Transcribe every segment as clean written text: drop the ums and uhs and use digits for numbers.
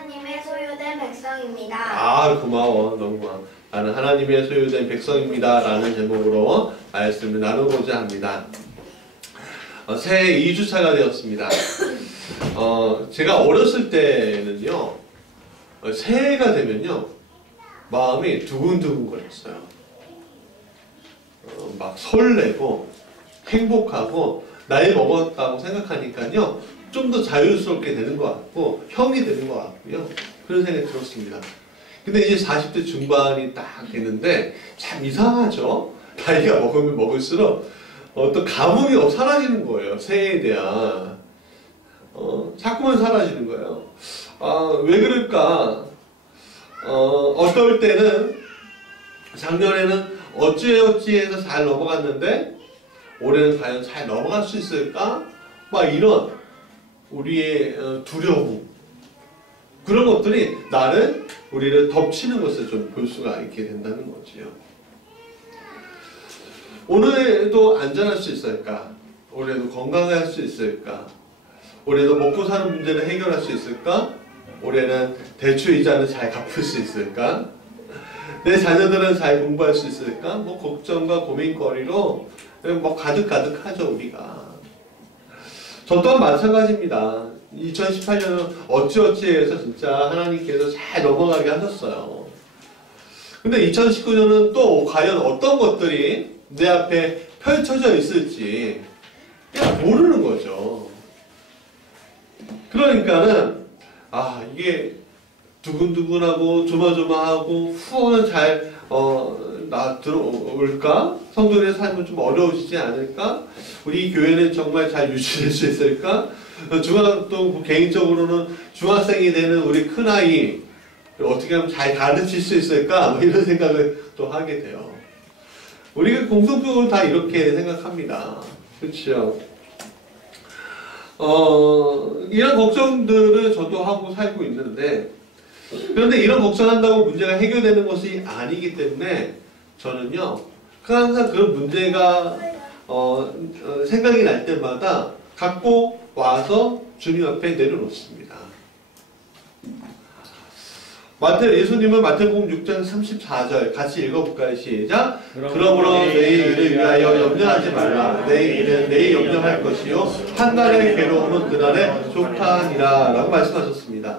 하나님의 소유된 백성입니다. 아, 고마워. 너무 고마워. 나는 하나님의 소유된 백성입니다. 라는 제목으로 말씀을 나누고자 합니다. 새해 2주차가 되었습니다. 제가 어렸을 때는요, 새해가 되면요, 마음이 두근두근 거렸어요. 막 설레고, 행복하고, 나이 먹었다고 생각하니까요, 좀 더 자유스럽게 되는 것 같고, 형이 되는 것 같고요. 그런 생각이 들었습니다. 근데 이제 40대 중반이 딱 되는데, 참 이상하죠? 나이가 먹으면 먹을수록, 어떤 감흥이 사라지는 거예요. 새해에 대한. 자꾸만 사라지는 거예요. 왜 그럴까? 어떨 때는 작년에는 어찌어찌해서 잘 넘어갔는데 올해는 과연 잘 넘어갈 수 있을까? 막 이런 우리의 두려움, 그런 것들이 우리를 덮치는 것을 좀 볼 수가 있게 된다는 거지요. 올해도 안전할 수 있을까? 올해도 건강할 수 있을까? 올해도 먹고 사는 문제를 해결할 수 있을까? 올해는 대출 이자는 잘 갚을 수 있을까? 내 자녀들은 잘 공부할 수 있을까? 뭐 걱정과 고민거리로 뭐 가득가득하죠, 우리가. 저 또한 마찬가지입니다. 2018년은 어찌어찌해서 진짜 하나님께서 잘 넘어가게 하셨어요. 근데 2019년은 또 과연 어떤 것들이 내 앞에 펼쳐져 있을지 그냥 모르는 거죠. 그러니까는 이게 두근두근하고 조마조마하고 후원은 잘 들어올까? 성도들의 삶은 좀 어려우시지 않을까? 우리 교회는 정말 잘 유지될 수 있을까? 또 개인적으로는 중학생이 되는 우리 큰아이 어떻게 하면 잘 가르칠 수 있을까? 뭐 이런 생각을 또 하게 돼요. 우리가 공통적으로 다 이렇게 생각합니다. 그렇죠? 이런 걱정들을 저도 하고 살고 있는데, 그런데 이런 걱정한다고 문제가 해결되는 것이 아니기 때문에 저는요, 항상 그런 문제가 생각이 날 때마다 갖고 와서 주님 앞에 내려놓습니다. 예수님은 마태복음 6장 34절 같이 읽어볼까요? 시작. 그러므로 내일 일을 위하여 염려하지 말라. 내일 일은 내일 염려할 것이요 한 달의 괴로움은 그날의 족하니라 라고 말씀하셨습니다.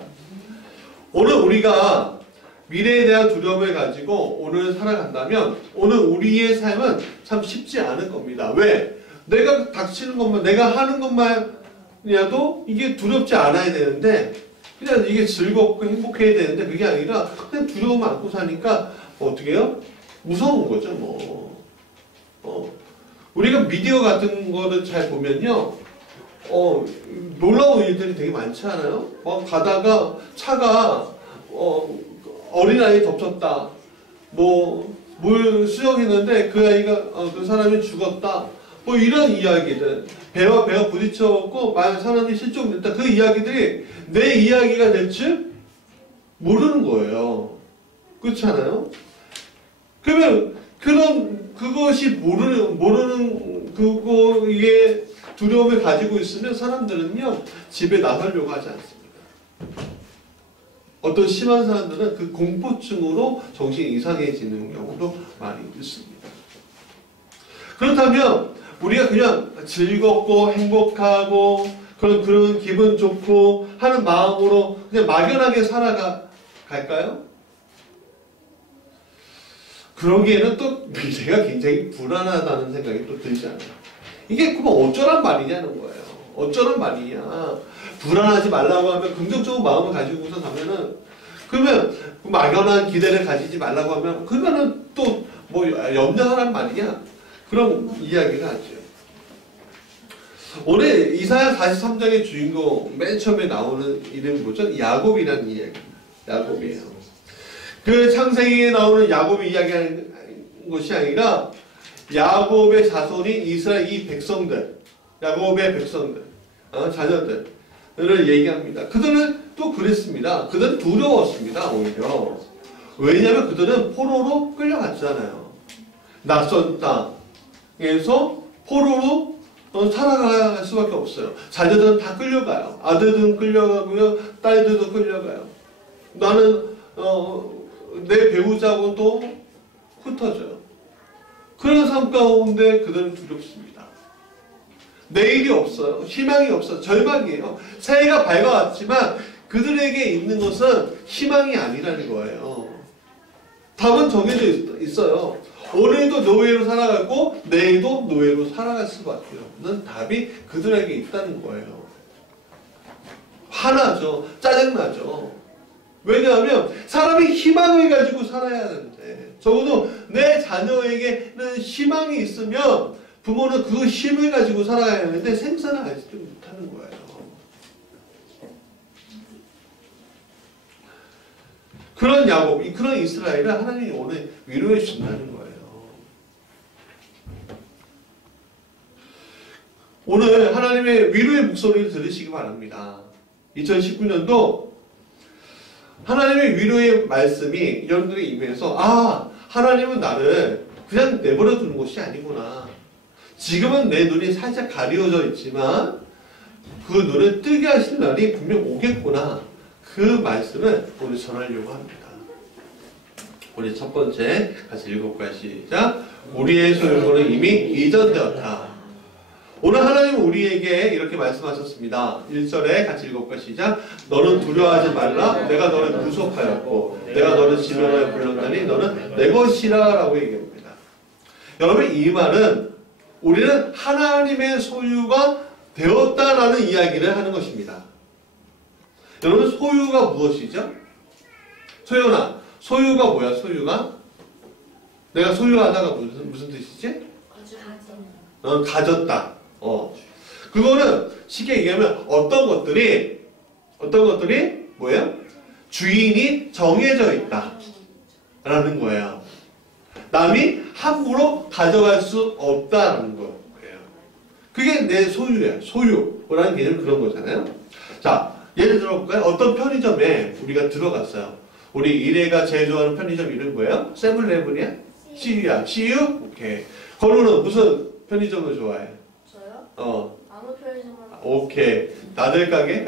오늘 우리가 미래에 대한 두려움을 가지고 오늘 살아간다면 오늘 우리의 삶은 참 쉽지 않을 겁니다. 왜? 내가 닥치는 것만, 내가 하는 것만이라도 이게 두렵지 않아야 되는데 그냥 이게 즐겁고 행복해야 되는데 그게 아니라 그냥 두려움 안고 사니까 어떻게 해요? 무서운 거죠, 뭐. 우리가 미디어 같은 거를 잘 보면요, 놀라운 일들이 되게 많지 않아요? 막 가다가 차가 어린아이 덮쳤다. 물 수영했는데 그 사람이 죽었다. 뭐 이런 이야기들. 배와 부딪혔고 사람이 실종됐다. 그 이야기들이 내 이야기가 될 줄 모르는 거예요. 그렇지 않아요? 그러면 그것이 모르는 그거에 두려움을 가지고 있으면 사람들은요, 집에 나가려고 하지 않습니다. 어떤 심한 사람들은 그 공포증으로 정신이 이상해지는 경우도 많이 있습니다. 그렇다면 우리가 그냥 즐겁고 행복하고 그런 기분 좋고 하는 마음으로 그냥 막연하게 살아갈까요? 그러기에는 또 미래가 굉장히 불안하다는 생각이 또 들지 않아요. 이게 그럼 어쩌란 말이냐는 거예요. 어쩌란 말이냐. 불안하지 말라고 하면 긍정적인 마음을 가지고 우선 가면은 그러면 막연한 기대를 가지지 말라고 하면 그러면은 또 뭐 염려하란 말이냐. 그런 이야기를 하죠. 오늘 이사야 43장의 주인공 맨 처음에 나오는 이름이 뭐죠? 야곱이라는 이야기. 야곱이에요. 그 창세기에 나오는 야곱이 이야기하는 것이 아니라 야곱의 자손이 이스라엘 이 백성들, 야곱의 백성들, 자녀들을 얘기합니다. 그들은 또 그랬습니다. 그들은 두려웠습니다. 오히려. 왜냐하면 그들은 포로로 끌려갔잖아요. 낯선 땅에서 포로로 살아갈 수밖에 없어요. 자녀들은 다 끌려가요. 아들들은 끌려가고요. 딸들도 끌려가요. 나는 내 배우자하고도 흩어져요. 그런 삶 가운데 그들은 두렵습니다. 내일이 없어요. 희망이 없어요. 절망이에요. 새해가 밝아왔지만 그들에게 있는 것은 희망이 아니라는 거예요. 답은 정해져 있어요. 오늘도 노예로 살아가고 내일도 노예로 살아갈 수밖에 없는 답이 그들에게 있다는 거예요. 화나죠. 짜증나죠. 왜냐하면 사람이 희망을 가지고 살아야 하는데 적어도 내 자녀에게는 희망이 있으면 부모는 그 힘을 가지고 살아가야 하는데 생사를 알지도 못하는 거예요. 그런 야곱, 그런 이스라엘을 하나님이 오늘 위로해 준다는 거예요. 오늘 하나님의 위로의 목소리를 들으시기 바랍니다. 2019년도 하나님의 위로의 말씀이 여러분들의 입에서 하나님은 나를 그냥 내버려 두는 것이 아니구나. 지금은 내 눈이 살짝 가려져 있지만 그 눈을 뜨게 하실 날이 분명 오겠구나. 그 말씀을 오늘 전하려고 합니다. 우리 첫 번째 같이 읽어볼까요? 시작. 우리의 소유권은 이미 이전되었다. 오늘 하나님은 우리에게 이렇게 말씀하셨습니다. 1절에 같이 읽어볼까요? 시작. 너는 두려워하지 말라. 내가 너를 구속하였고 내가 너를 지명하여 불렀나니 너는 내 것이라 라고 얘기합니다. 여러분, 이 말은 우리는 하나님의 소유가 되었다라는 이야기를 하는 것입니다. 여러분, 소유가 무엇이죠? 소연아, 소유가 뭐야? 소유가? 내가 소유하다가 무슨 뜻이지? 가졌다. 그거는 쉽게 얘기하면 어떤 것들이 뭐예요? 주인이 정해져 있다 라는 거예요. 남이 함부로 가져갈 수 없다라는 거예요. 그게 내 소유예요. 소유라는 개념은 그런 거잖아요. 자, 예를 들어볼까요? 어떤 편의점에 우리가 들어갔어요. 우리 이래가 제일 좋아하는 편의점 이름 뭐예요? 세븐일레븐이야? CU야. CU? 오케이. 건우는 무슨 편의점을 좋아해? 저요? 아무 편의점을. 오케이. 나들 가게?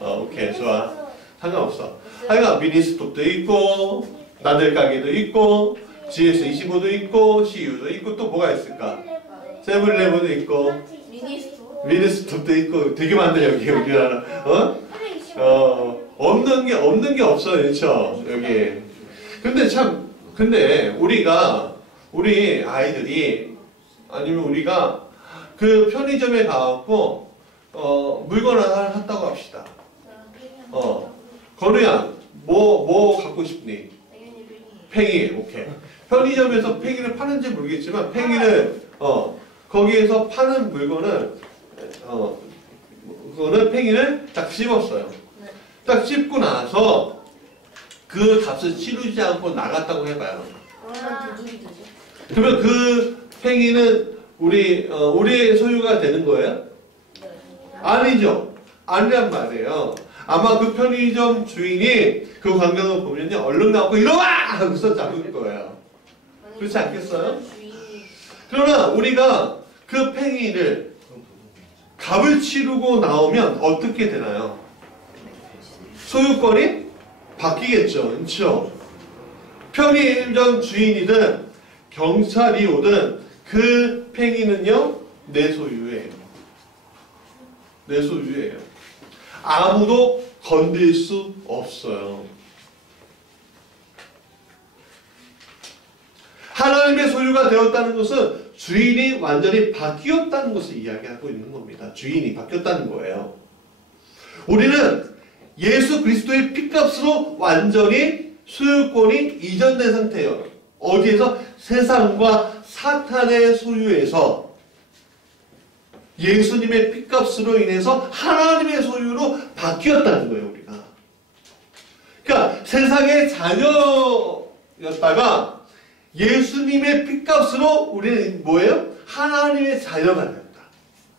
오케이. 좋아. 상관없어. 하여간 미니스톱도 있고, 나들 가게도 있고, GS25도 있고, CU도 있고, 또 뭐가 있을까? 세븐일레븐도 있고, 미니스톱도 있고, 되게 많네, 여기, 우리나라. 없는 게 없어요, 그렇죠? 여기. 근데 우리 아이들이, 아니면 우리가 그 편의점에 가갖고, 물건을 하나 샀다고 합시다. 건우야, 뭐 갖고 싶니? 팽이, 오케이. 편의점에서 팽이를 파는지 모르겠지만, 팽이를, 거기에서 파는 물건은, 그거는 팽이를 딱 씹었어요. 딱 씹고 나서 그 값을 치르지 않고 나갔다고 해봐요. 그러면 그 팽이는 우리의 소유가 되는 거예요? 아니죠. 아니란 말이에요. 아마 그 편의점 주인이 그 광경을 보면요, 얼른 나오고 이러와! 하고서 잡을 거예요. 그렇지 않겠어요? 그러나 우리가 그 팽이를 값을 치르고 나오면 어떻게 되나요? 소유권이 바뀌겠죠. 그렇죠? 편의점 주인이든 경찰이 오든 그 팽이는요, 내 소유예요. 내 소유예요. 아무도 건들 수 없어요. 하나님의 소유가 되었다는 것은 주인이 완전히 바뀌었다는 것을 이야기하고 있는 겁니다. 주인이 바뀌었다는 거예요. 우리는 예수 그리스도의 피값으로 완전히 소유권이 이전된 상태예요. 어디에서? 세상과 사탄의 소유에서 예수님의 피값으로 인해서 하나님의 소유로 바뀌었다는 거예요, 우리가. 그러니까 세상의 자녀였다가 예수님의 피값으로 우리는 뭐예요? 하나님의 자녀가 된다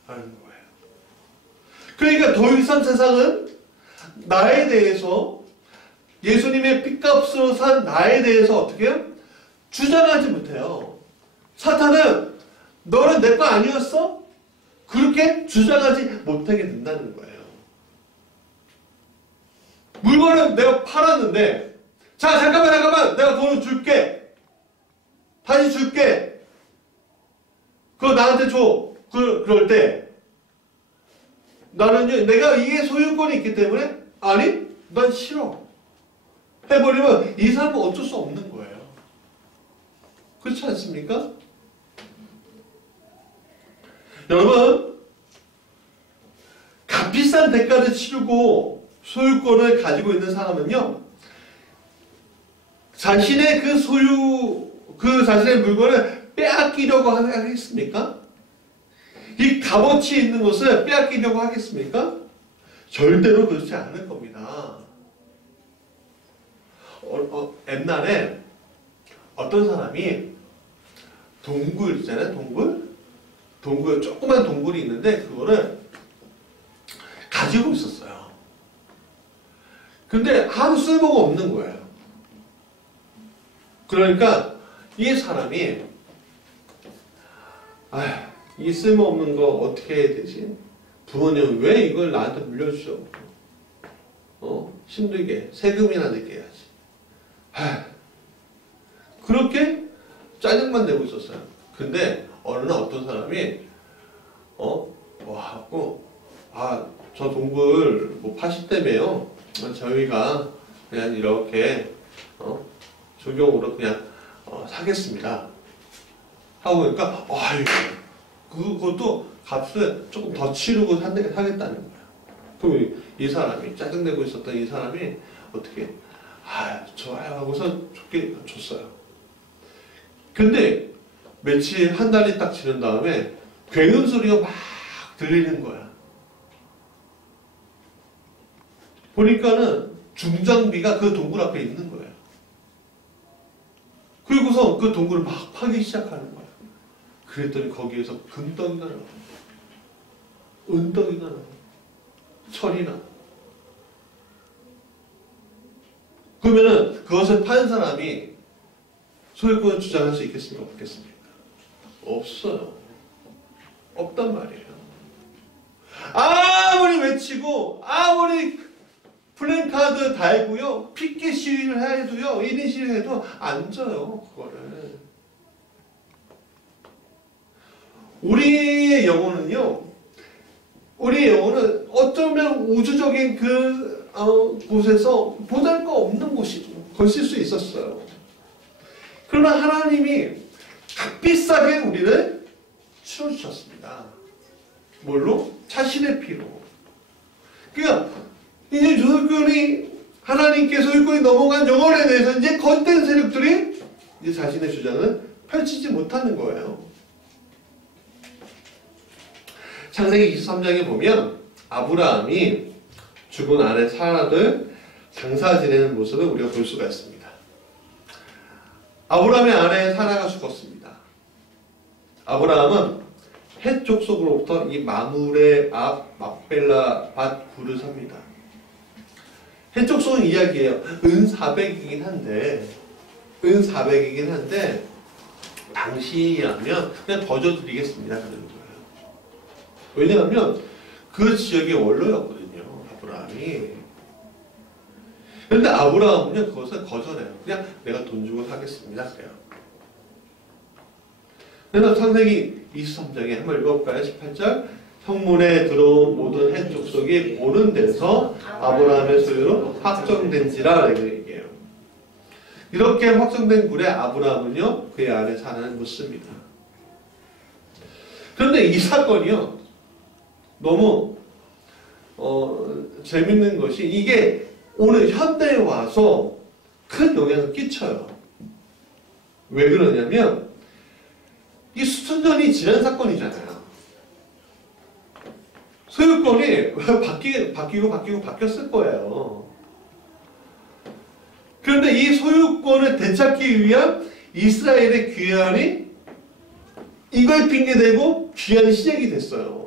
하는 거예요. 그러니까 더 이상 세상은 나에 대해서, 예수님의 피값으로 산 나에 대해서 어떻게 해요? 주장하지 못해요. 사탄은 너는 내 거 아니었어? 그렇게 주장하지 못하게 된다는 거예요. 물건을 내가 팔았는데, 자, 잠깐만, 내가 돈을 줄게. 다시 줄게. 그거 나한테 줘. 그럴 때, 나는요, 내가 이게 소유권이 있기 때문에, 아니, 난 싫어. 해버리면 이 사람은 어쩔 수 없는 거예요. 그렇지 않습니까? 여러분, 값비싼 대가를 치르고 소유권을 가지고 있는 사람은요, 자신의 자신의 물건을 빼앗기려고 하겠습니까? 이 값어치 있는 것을 빼앗기려고 하겠습니까? 절대로 그렇지 않을 겁니다. 옛날에 어떤 사람이 동굴 있잖아요, 동굴, 조그만 동굴이 있는데, 그거를 가지고 있었어요. 근데 아무 쓸모가 없는 거예요. 그러니까 이 사람이 이 쓸모없는 거 어떻게 해야 되지? 부모님은 왜 이걸 나한테 물려주죠? 힘들게 세금이나 내게 해야지. 그렇게 짜증만 내고 있었어요. 근데 어느 날 어떤 사람이 와갖고 저 동굴 뭐 파시다며요. 저희가 그냥 이렇게 조경으로 그냥 사겠습니다. 하고 보니까 그것도 값을 조금 더 치르고 사겠다는 거예요. 그럼 이 사람이 짜증내고 있었던 이 사람이 어떻게 좋아요 하고서 좋게 줬어요. 근데 며칠 한 달이 딱 지난 다음에 굉음 소리가 막 들리는 거야. 보니까는 중장비가 그 동굴 앞에 있는 거예요. 그리고서 그 동굴을 막 파기 시작하는 거예요. 그랬더니 거기에서 금덩이가 나와, 은덩이가 나와, 철이 나. 그러면은 그것을 판 사람이 소유권을 주장할 수 있겠습니까? 없겠습니까? 없어요. 없단 말이에요. 아무리 외치고 아무리 플랜카드 달고요, 피켓 시위를 해도요, 1인 시위를 해도 안 져요, 그거를. 우리의 영혼은요, 어쩌면 우주적인 곳에서 보잘것없는 곳이죠. 걸칠 수 있었어요. 그러나 하나님이 값비싸게 우리를 치러주셨습니다. 뭘로? 자신의 피로. 그러니까 이제 하나님께 소유권이 넘어간 영혼에 대해서 이제 거짓된 세력들이 이제 자신의 주장을 펼치지 못하는 거예요. 창세기 23장에 보면 아브라함이 죽은 아내 사라를 장사 지내는 모습을 우리가 볼 수가 있습니다. 아브라함의 아내 사라가 죽었습니다. 아브라함은 헷 족속으로부터 이 마므레 앞 막벨라 밭 굴을 삽니다. 헷 족속은 이야기예요. 은 400이긴 한데 당시라면 그냥 더 줘드리겠습니다. 그러는 거예요. 왜냐하면 그 지역의 원로였거든요, 아브라함이. 그런데 아브라함은요, 그것을 거절해요. 그냥 내가 돈 주고 사겠습니다. 그래요. 그래서 창세기 23장에 한번 읽어볼까요? 18절. 성문에 들어온 모든 헷 족속이 보는 데서 아브라함의 소유로 확정된지라 이렇게 얘기해요. 이렇게 확정된 굴에 아브라함은요, 그의 아내 사라를 묻습니다. 그런데 이 사건이요, 너무 재밌는 것이 이게 오늘 현대에 와서 큰 영향을 끼쳐요. 왜 그러냐면 이 수천 년이 지난 사건이잖아요. 소유권이 바뀌고 바뀌었을 거예요. 그런데 이 소유권을 되찾기 위한 이스라엘의 귀환이 이걸 핑계대고 귀환이 시작이 됐어요.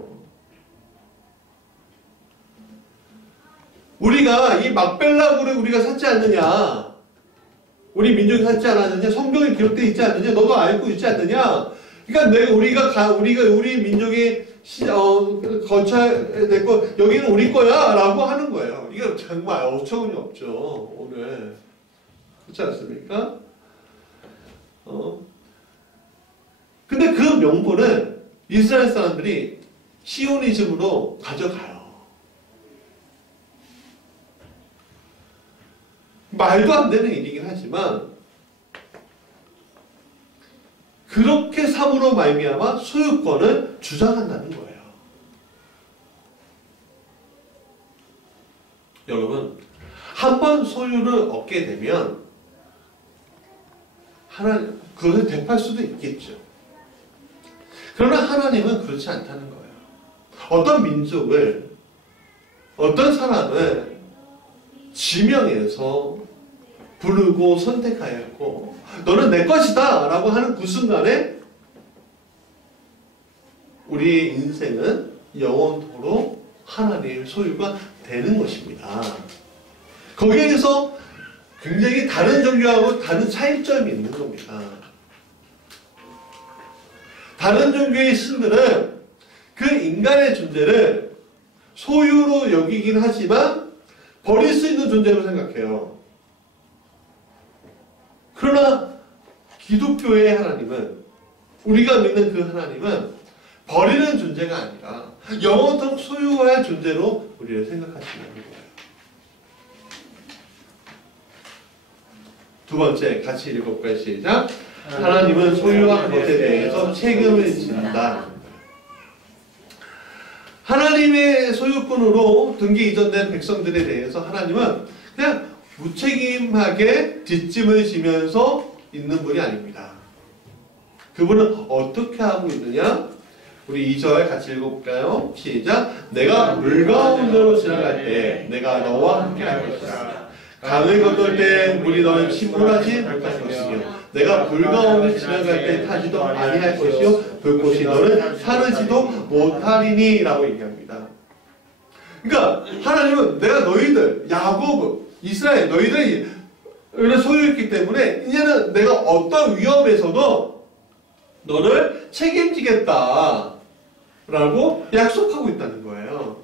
우리가 이 막벨라굴을 우리가 샀지 않느냐? 우리 민족이 샀지 않았느냐? 성경에 기록되어 있지 않느냐? 너도 알고 있지 않느냐? 그러니까 우리 민족의 거쳐야 될 거, 여기는 우리 거야 라고 하는 거예요. 이게 정말 어처구니 없죠, 오늘. 그렇지 않습니까? 근데 그 명분은 이스라엘 사람들이 시오니즘으로 가져가요. 말도 안 되는 일이긴 하지만 그렇게 삼으로 말미암아 소유권을 주장한다는 거예요. 여러분, 한 번 소유를 얻게 되면 그것을 되팔 수도 있겠죠. 그러나 하나님은 그렇지 않다는 거예요. 어떤 민족을, 어떤 사람을 지명해서 부르고 선택하였고 너는 내 것이다 라고 하는 그 순간에 우리의 인생은 영원토록 하나님의 소유가 되는 것입니다. 거기에서 굉장히 다른 종교하고 다른 차이점이 있는 겁니다. 다른 종교의 신들은 그 인간의 존재를 소유로 여기긴 하지만 버릴 수 있는 존재로 생각해요. 그러나 기독교의 하나님은, 우리가 믿는 그 하나님은 버리는 존재가 아니라 영원토록 소유할 존재로 우리를 생각하시는 거예요. 두 번째, 같이 읽어볼까요? 시작. 하나님은 소유한 것에 대해서 책임을 진다. 하나님의 소유권으로 등기 이전된 백성들에 대해서 하나님은 그냥 무책임하게 뒷짐을 지면서 있는 분이 아닙니다. 그분은 어떻게 하고 있느냐? 우리 2절 같이 읽어볼까요? 시작. 내가 물 가운데로 지나갈 때 내가 너와 함께 할 것이다. 강을 건널 때 물이 너를 침몰하지 못할 것이며 내가 불 가운데 지나갈 때 타지도 아니할 것이요 불꽃이 너를 사르지도 못하리니 라고 얘기합니다. 그러니까 하나님은 내가 너희들, 야곱, 이스라엘, 너희들이 소유했기 때문에 이제는 내가 어떤 위험에서도 너를 책임지겠다 라고 약속하고 있다는 거예요.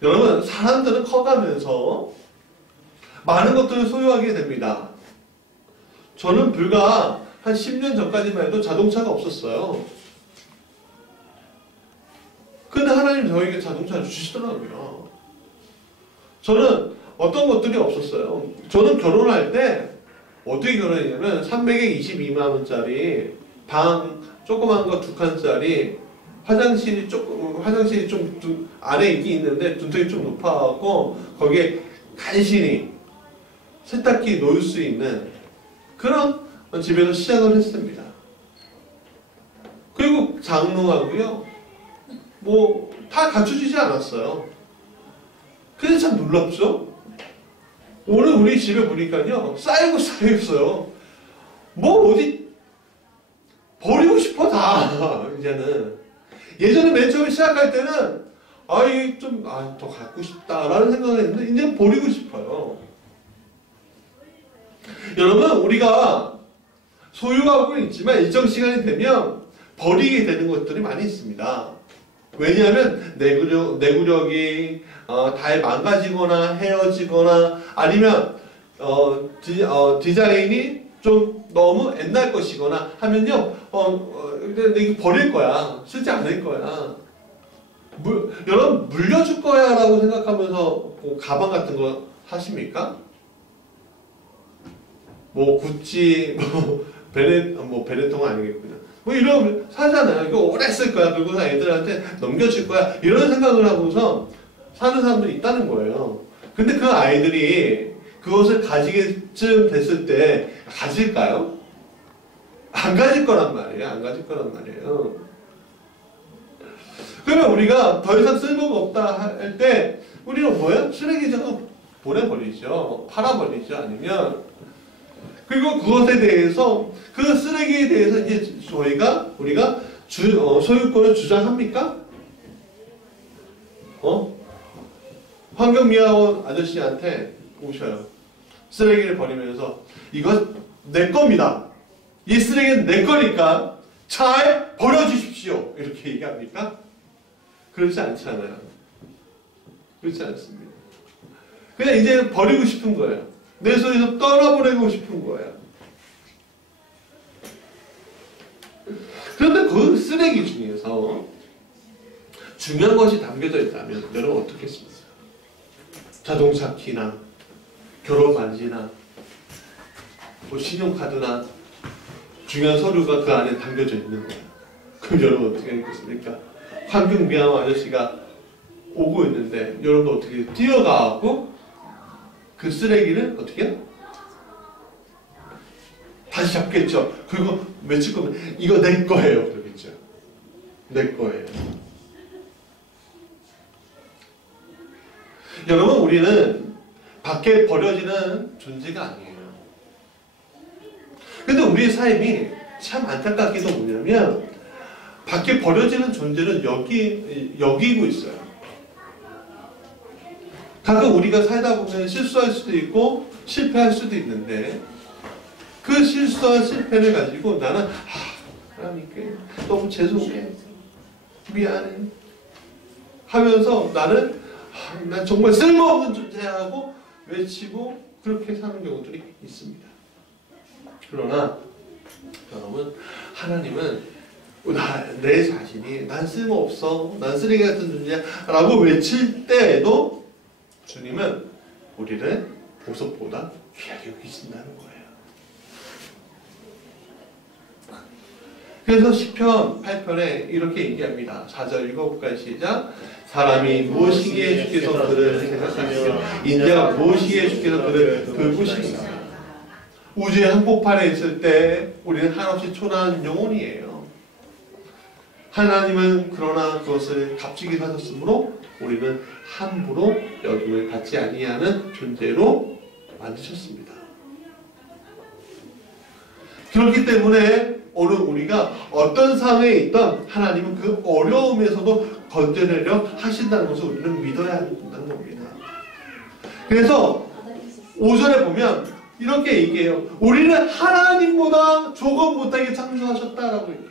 여러분, 사람들은 커가면서 많은 것들을 소유하게 됩니다. 저는 불과 한 10년 전까지만 해도 자동차가 없었어요. 근데 하나님 저에게 자동차를 주시더라고요. 저는 어떤 것들이 없었어요. 저는 결혼할 때 어떻게 결혼했냐면 322만 원짜리 방 조그만 거 2칸짜리 화장실이 좀 아래 있긴 있는데 dun턱이 좀 높아갖고 거기에 간신히 세탁기 놓을 수 있는 그런 집에서 시작을 했습니다. 그리고 장롱하고요, 뭐 다 갖춰지지 않았어요. 근데 참 놀랍죠? 오늘 우리 집에 보니까요, 쌓이고 쌓여있어요. 뭐 어디 버리고 싶어 다 이제는. 예전에 맨 처음에 시작할 때는 더 갖고 싶다라는 생각을 했는데 이제 버리고 싶어요. 여러분, 우리가 소유하고는 있지만 일정 시간이 되면 버리게 되는 것들이 많이 있습니다. 왜냐하면 내구력이 다 망가지거나 헤어지거나 아니면 디자인이 좀 너무 옛날 것이거나 하면요, 근데 이거 버릴 거야. 쓰지 않을 거야. 여러분, 물려줄 거야 라고 생각하면서 뭐 가방 같은 거 사십니까? 뭐 구찌, 베네통은 아니겠구나. 뭐 이런 사잖아요. 이거 오래 쓸 거야. 그리고 애들한테 넘겨줄 거야. 이런 생각을 하고서 사는 사람들이 있다는 거예요. 근데 그 아이들이 그것을 가지게쯤 됐을 때 가질까요? 안 가질 거란 말이에요. 안 가질 거란 말이에요. 그러면 우리가 더 이상 쓸모가 없다 할 때 우리는 뭐예요? 쓰레기장에 보내버리죠. 팔아버리죠. 아니면 그리고 그것에 대해서, 그 쓰레기에 대해서 이제 우리가 소유권을 주장합니까? 환경미화원 아저씨한테 오셔요. 쓰레기를 버리면서 이거 내 겁니다. 이 쓰레기는 내 거니까 잘 버려주십시오. 이렇게 얘기합니까? 그렇지 않잖아요. 그렇지 않습니다. 그냥 이제 버리고 싶은 거예요. 내 손에서 떠나보내고 싶은 거예요. 그런데 그 쓰레기 중에서 중요한 것이 담겨져 있다면 여러분 어떻겠습니까? 자동차 키나 결혼 반지나 뭐 신용카드나 중요한 서류가 그 안에 담겨져 있는 거예요. 그럼 여러분 어떻게 하겠습니까? 환경미화원 아저씨가 오고 있는데 여러분 어떻게 뛰어가고 그 쓰레기를 어떻게 해요? 다시 잡겠죠. 그리고 며칠 거면 이거 내 거예요. 그러겠죠. 내 거예요. 여러분 우리는 밖에 버려지는 존재가 아니에요. 근데 우리의 삶이 참 안타깝게도 뭐냐면 밖에 버려지는 존재는 여기고 있어요. 가끔 우리가 살다 보면 실수할 수도 있고 실패할 수도 있는데 그 실수와 실패를 가지고 나는 하나님께 너무 죄송해 미안해 하면서 나는 난 정말 쓸모없는 존재하고 외치고 그렇게 사는 경우들이 있습니다. 그러나 여러분 하나님은 내 자신이 난 쓸모없어 난 쓰레기 같은 존재야 라고 외칠 때에도 주님은 우리를 보석보다 귀하게 여기신다는 거예요. 그래서 시편 8편에 이렇게 얘기합니다. 4절 읽어볼까요? 시작. 사람이 무엇이기에 주께서 그를 생각하시며 인자가 무엇이기에 주께서 그를 돌보시는가. 우주의 한복판에 있을 때 우리는 한없이 초라한 영혼이에요. 하나님은 그러나 그것을 값지게 사셨으므로 우리는 함부로 여김을 받지 아니하는 존재로 만드셨습니다. 그렇기 때문에 오늘 우리가 어떤 상황에 있던 하나님은 그 어려움에서도 건져내려 하신다는 것을 우리는 믿어야 한다는 겁니다. 그래서 5절에 보면 이렇게 얘기해요. 우리는 하나님보다 조금 못하게 창조하셨다라고 얘기해요.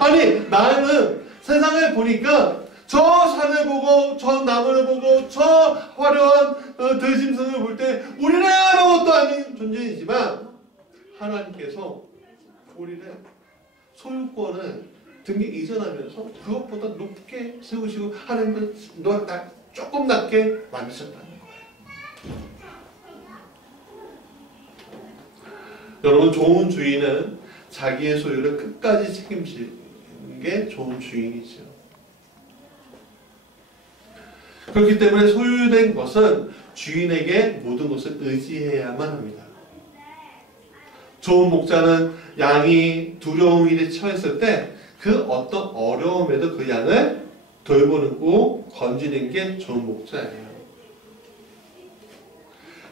아니 나는 세상을 보니까 저 산을 보고 저 나무를 보고 저 화려한 들짐승을 볼 때 우리는 아무것도 아닌 존재이지만 하나님께서 우리를 소유권을 등에 이전하면서 그것보다 높게 세우시고 하나님은 날 조금 낮게 만드셨다는 거예요. 여러분 좋은 주인은 자기의 소유를 끝까지 책임지는 게 좋은 주인이죠. 그렇기 때문에 소유된 것은 주인에게 모든 것을 의지해야만 합니다. 좋은 목자는 양이 두려운 일에 처했을 때 그 어떤 어려움에도 그 양을 돌보고 건지는 게 좋은 목자예요.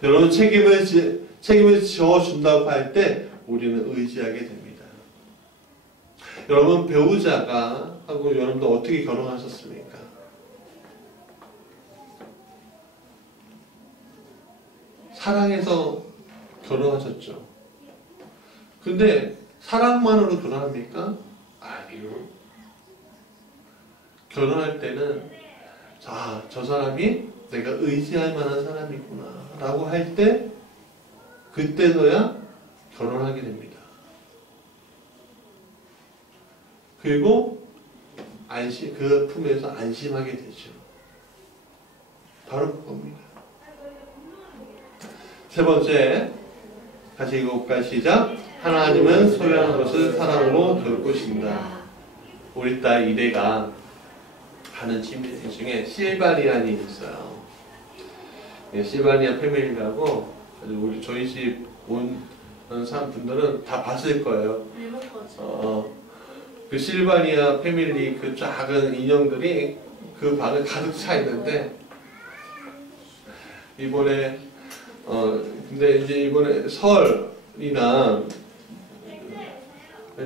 여러분 책임을 지어준다고 할 때 우리는 의지하게 됩니다. 여러분 배우자가 하고 여러분도 어떻게 결혼하셨습니까? 사랑해서 결혼하셨죠. 근데 사랑만으로 결혼합니까? 아니요. 결혼할 때는 저 사람이 내가 의지할 만한 사람이구나 라고 할 때 그때서야 결혼하게 됩니다. 그리고 그 품에서 안심하게 되죠. 바로 그겁니다. 세 번째 같이 읽어볼까요? 시작. 하나님은 소유한 것을 사랑으로 돌보신다. 우리 딸 이래가 하는 취미 중에 실바니안이 있어요. 실바니안 패밀리라고 저희 집 온 사람분들은 다 봤을 거예요. 그 실바니아 패밀리 그 작은 인형들이 그 방에 가득 차 있는데 이번에 근데 이제 이번에 설이나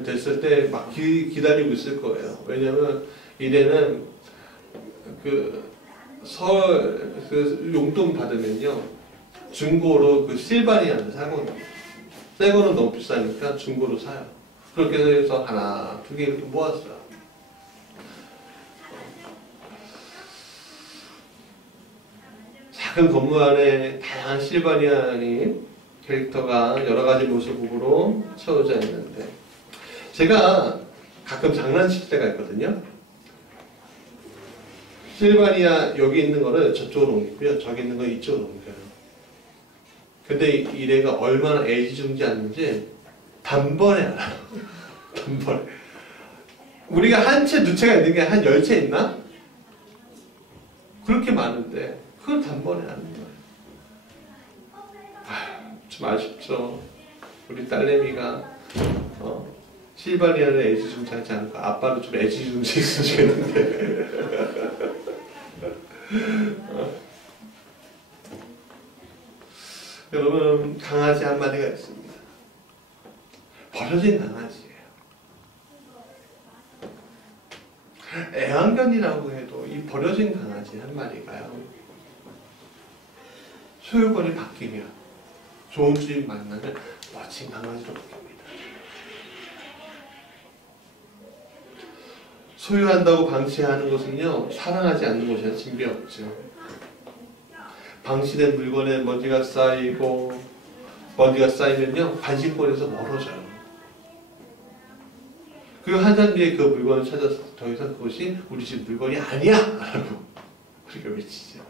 됐을 때 막 기다리고 있을 거예요. 왜냐면 이래는 그 용돈 받으면요 중고로 그 실바니아를 사거든요. 새 거는 너무 비싸니까 중고로 사요. 그렇게 해서 하나, 두 개 이렇게 모았어요. 작은 건물 안에 다양한 실바니아니 캐릭터가 여러 가지 모습으로 채워져 있는데, 제가 가끔 장난칠 때가 있거든요. 실바니아 여기 있는 거를 저쪽으로 옮기고요. 저기 있는 거 이쪽으로 옮겨요. 근데 이래가 얼마나 애지중지하는지 단번에 알아요. 단번에. 우리가 한 채, 두 채가 있는 게 한 10채 있나? 그렇게 많은데 그걸 단번에 아는 거예요. 좀 아쉽죠. 우리 딸내미가 실바니아를 애지중지하지 않고 아빠를 좀 애지중지 있어주겠는데. 여러분, 강아지 한 마리가 있습니다. 버려진 강아지예요. 애완견이라고 해도 이 버려진 강아지 한 마리가요, 소유권이 바뀌면, 좋은 주인 만나면 멋진 강아지로 바뀝니다. 소유한다고 방치하는 것은요, 사랑하지 않는 것이라 징배없죠. 방치된 물건에 먼지가 쌓이고, 먼지가 쌓이면요, 반신권에서 멀어져요. 그리고 한참 뒤에 그 물건을 찾아서 더 이상 그것이 우리 집 물건이 아니야! 라고 우리가 외치죠.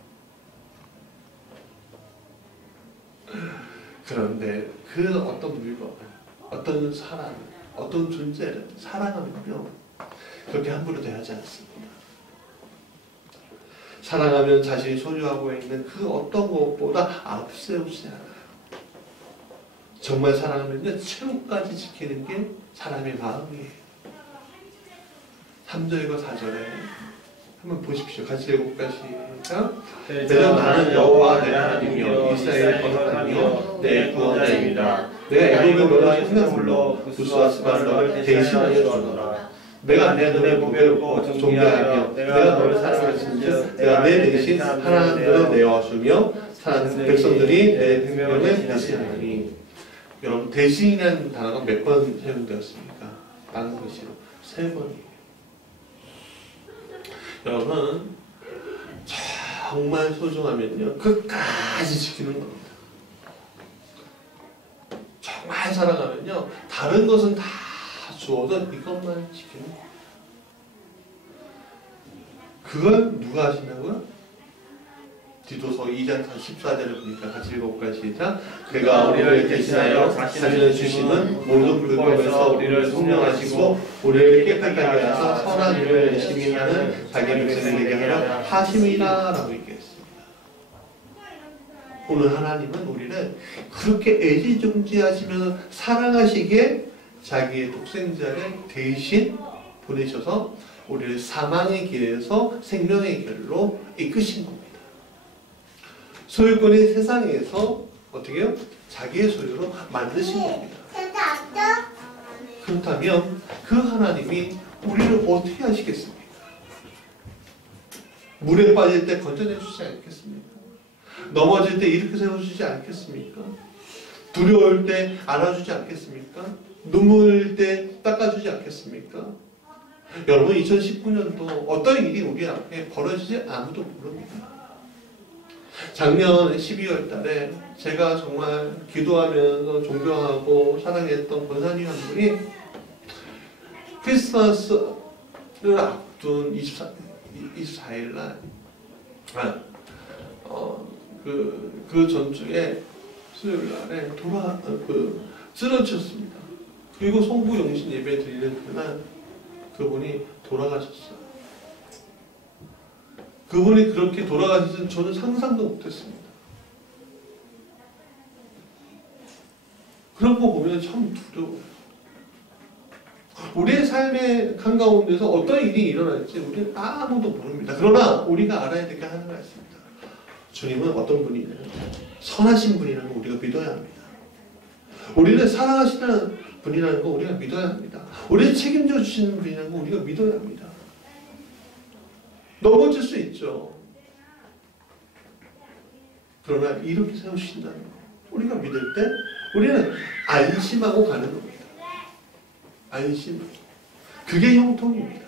그런데 그 어떤 물건, 어떤 사람, 어떤 존재를 사랑하면요, 그렇게 함부로 대하지 않습니다. 사랑하면 자신이 소유하고 있는 그 어떤 것보다 앞세우지 않아요. 정말 사랑하면요, 최후까지 지키는 게 사람의 마음이에요. 3절과 4절에 한번 보십시오. 같이 읽어볼까요? 시작. 대저 나는 여호와 내 하나님이여 이스라엘의 거룩하니요 내 구원자입니다. 내가 애굽의 너를 성내물로 부스와 스바를 너를 대신하여 주노라. 내가 내 눈에 보배롭고 존귀하며 내가 너를 사랑하신즉 내가 내 대신 하나님을 내어주며 백성들이 내 생명을 대신하니. 여러분, 대신이라는 단어가 몇 번 사용되었습니까? 많은 것이요. 3번이에요. 여러분, 정말 소중하면요, 끝까지 지키는 겁니다. 정말 사랑하면요, 다른 것은 다 주어도 이것만 지키는 거예요. 그걸 누가 하시냐고요? 디도서 2장 14절을 보니까 같이 읽어볼까요? 시작. 그가 우리를 대신하여 자신을 주심은 모든 불법에서 우리를 성령하시고 우리를 깨끗하게 하셔서 선한 일을 열심히 하는 자기 백성에게 하려 하심이라 라고 얘기했습니다. 오늘 하나님은 우리를 그렇게 애지중지하시면서 사랑하시기에 자기의 독생자를 대신 보내셔서 우리를 사망의 길에서 생명의 길로 이끄신 겁니다. 소유권이 세상에서 어떻게 해요? 자기의 소유로 만드신 겁니다. 그렇다면 그 하나님이 우리를 어떻게 하시겠습니까? 물에 빠질 때 건져내 주지 않겠습니까? 넘어질 때 일으켜 세워주지 않겠습니까? 두려울 때 안아주지 않겠습니까? 눈물일 때 닦아주지 않겠습니까? 여러분, 2019년도 어떤 일이 우리 앞에 벌어지지 아무도 모릅니다. 작년 12월 달에 제가 정말 기도하면서 존경하고 사랑했던 권사님 한 분이 크리스마스를 앞둔 24일 날, 그 전주에 수요일 날에 쓰러졌습니다. 그리고 성부용신 예배 드리는 그날 그분이 돌아가셨어요. 그분이 그렇게 돌아가시는 저는 상상도 못했습니다. 그런 거 보면 참 두려워요. 우리의 삶의 한가운데서 어떤 일이 일어날지 우리는 아무도 모릅니다. 그러나 우리가 알아야 될 게 하나가 있습니다. 주님은 어떤 분이냐면 선하신 분이라는 걸 우리가 믿어야 합니다. 우리를 사랑하시는 분이라는 걸 우리가 믿어야 합니다. 우리를 책임져 주시는 분이라는 걸 우리가 믿어야 합니다. 넘어질 수 있죠. 그러나 이렇게 세우신다는 거. 우리가 믿을 때 우리는 안심하고 가는 겁니다. 안심. 그게 형통입니다.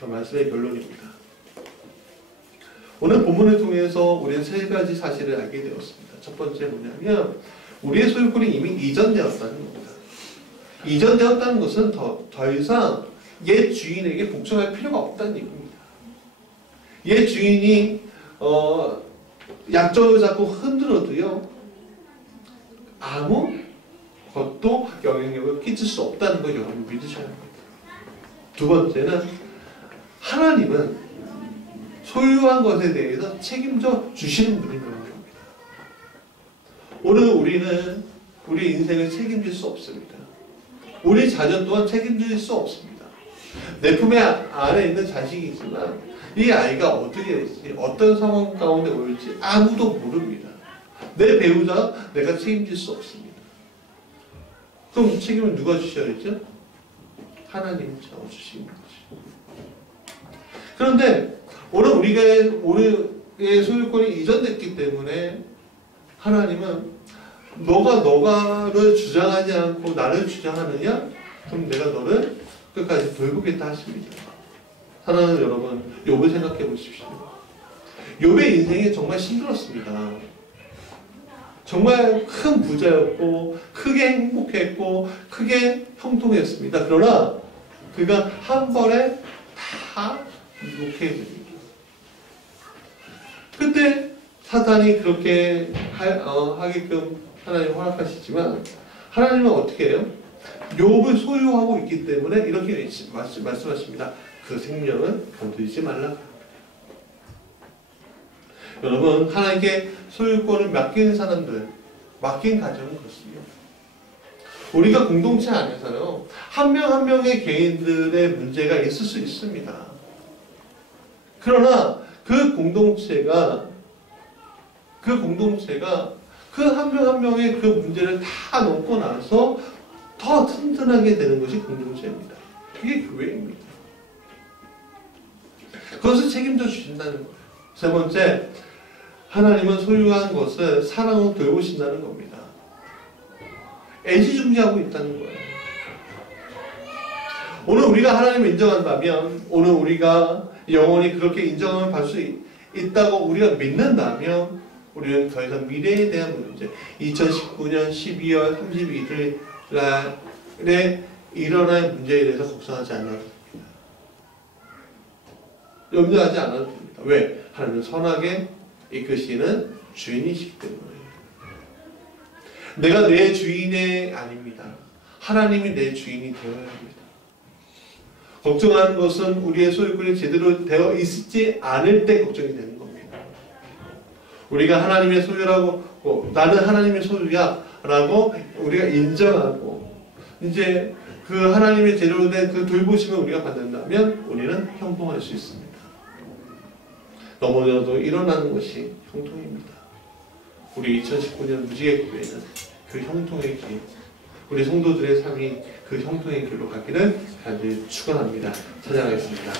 그 말씀의 결론입니다. 오늘 본문을 통해서 우리는 세 가지 사실을 알게 되었습니다. 첫 번째 뭐냐면 우리의 소유권이 이미 이전되었다는 겁니다. 이전되었다는 것은 더 이상 옛 주인에게 복종할 필요가 없다는 얘기입니다. 옛 주인이 약점을 잡고 흔들어도요 아무 것도 영향력을 끼칠 수 없다는 걸 여러분 믿으셔야 합니다. 두 번째는 하나님은 소유한 것에 대해서 책임져 주시는 분이라는 겁니다. 오늘 우리는 우리 인생을 책임질 수 없습니다. 우리 자녀 또한 책임질 수 없습니다. 내 품에 안에 있는 자식이 있지만 이 아이가 어떻게 될지 어떤 상황 가운데 올지 아무도 모릅니다. 내 배우자 내가 책임질 수 없습니다. 그럼 책임을 누가 주셔야죠? 하나님이 잡아주시는 거죠. 그런데 오늘 우리의 소유권이 이전됐기 때문에 하나님은 너가를 주장하지 않고 나를 주장하느냐? 그럼 내가 너를 끝까지 돌보겠다 하십니다. 사랑하는 여러분, 욥을 생각해 보십시오. 욥의 인생이 정말 힘들었습니다. 정말 큰 부자였고 크게 행복했고 크게 형통했습니다. 그러나 그가 한 번에 다 이렇게 됩니다. 그때 사탄이 그렇게 하게끔 하나님 허락하시지만 하나님은 어떻게 해요? 욥을 소유하고 있기 때문에 이렇게 말씀하십니다. 그 생명은 건드리지 말라. 여러분, 하나님께 소유권을 맡기는 사람들, 맡긴 가정은 그렇습니다. 우리가 공동체 안에서요, 한 명 한 명의 개인들의 문제가 있을 수 있습니다. 그러나 그 공동체가 그 한 명 한 명의 그 문제를 다 넘고 나서 더 튼튼하게 되는 것이 공동체입니다. 그게 교회입니다. 그것을 책임져 주신다는 거예요. 세 번째, 하나님은 소유한 것을 사랑으로 돌보신다는 겁니다. 애지중지하고 있다는 거예요. 오늘 우리가 하나님을 인정한다면, 오늘 우리가 영원히 그렇게 인정을 받을 수 있다고 우리가 믿는다면 우리는 더 이상 미래에 대한 문제, 2019년 12월 31일에 일어날 문제에 대해서 걱정하지 않아도 됩니다. 염려하지 않아도 됩니다. 왜? 하나님은 선하게 이끄시는 주인이시기 때문에. 내가 내 주인이 아닙니다. 하나님이 내 주인이 되어야 합니다. 걱정하는 것은 우리의 소유권이 제대로 되어 있지 않을 때 걱정이 되는 겁니다. 우리가 하나님의 소유라고, 나는 하나님의 소유야 라고 우리가 인정하고 이제 그 하나님의 제대로 된 그 돌보심을 우리가 받는다면 우리는 형통할 수 있습니다. 넘어져도 일어나는 것이 형통입니다. 우리 2019년 무지개 교회는 그 형통의 길, 우리 성도들의 삶이 그 형통의 길로 가기를 간절히 축원합니다. 찬양하겠습니다.